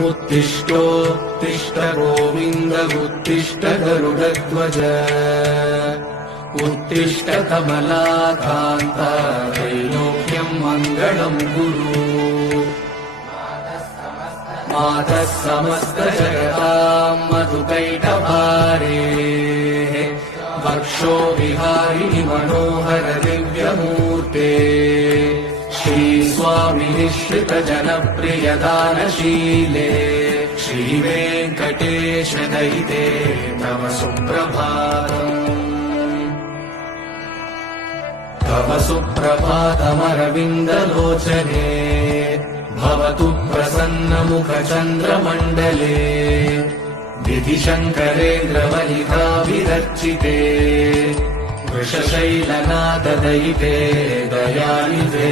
उत्तिष्ठोत्तिष्ठ गोविन्द उत्तिष्ठ गरुडध्वज उत्तिष्ठ कमलाकान्त त्रैलोक्यम् मङ्गलम् कुरु मातः समस्त जगताम् मधुकैटभारेः वक्षो विहारिणि मनोहर दिव्यमूर्ते श्रीस्वामिनिश्रित जनप्रियदानशीले श्रीवेङ्कटेश दयिते तव सुप्रभातम् तव सुप्रभातमरविन्दलोचने भवतु प्रसन्नमुखचन्द्रमण्डले विधिशङ्करेन्द्रमलिकाभिरर्चिते वृषशैलनाथदयिते दयानिधे